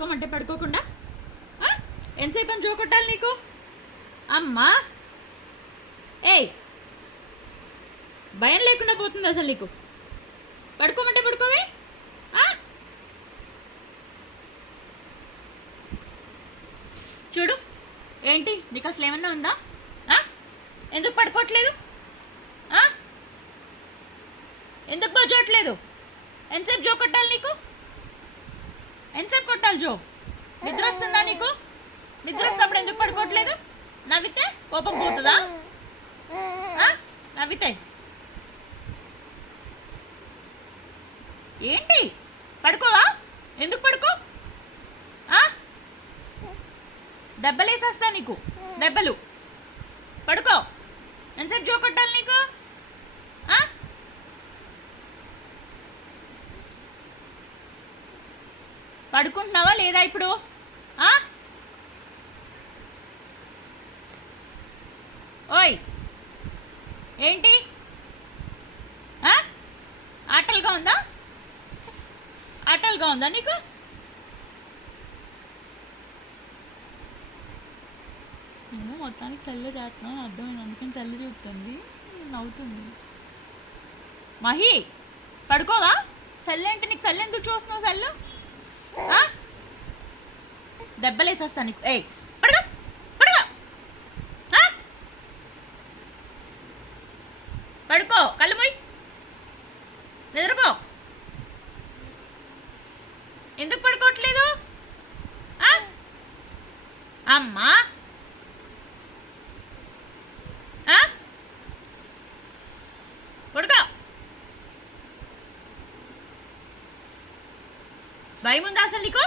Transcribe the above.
పడుకోమంటే పడుకోకుండా ఎంతసేపు అని జోకొట్టాలి నీకు? అమ్మా ఏయ్, భయం లేకుండా పోతుంది అసలు నీకు. పడుకోమంటే పడుకోవే. చూడు ఏంటి, నీకు అసలు ఏమన్నా ఉందా? ఎందుకు పడుకోవట్లేదు? ఎందుకు బాగోట్లేదు? ఎంతసేపు జో కొట్టాలి నీకు? ఎంతసేపు కొట్టాలి జో? నిద్ర వస్తుందా నీకు? నిద్ర వస్తున్నప్పుడు ఎందుకు పడుకోవట్లేదు? నవ్వితే కోపం పోతుందా? నవ్వితే ఏంటి, పడుకోవా? ఎందుకు పడుకో? దెబ్బలు వేసేస్తా నీకు, దెబ్బలు. పడుకో. ఎంతసేపు జో కొట్టాలి నీకు? పడుకుంటున్నావా లేదా ఇప్పుడు? ఓయ్ ఏంటి, ఆటలుగా ఉందా? ఆటలుగా ఉందా నీకు? నేను మొత్తానికి సెల్లు చేస్తున్నాను అర్థమైంది, అందుకని సెల్లు చూపుతుంది, నవ్వుతుంది. మహి పడుకోవా? సెల్లు ఏంటి నీకు? సెల్లు ఎందుకు చూస్తున్నావు? సెల్లు దెబ్బలేసేస్తా నీకు. ఏయ్ పడుకో, పడుకో, పడుకో, కళ్ళు పోయి నిద్రపో. ఎందుకు పడుకోవట్లేదు? అమ్మా పడుకో. భయం ఉందా అసలు నీకు?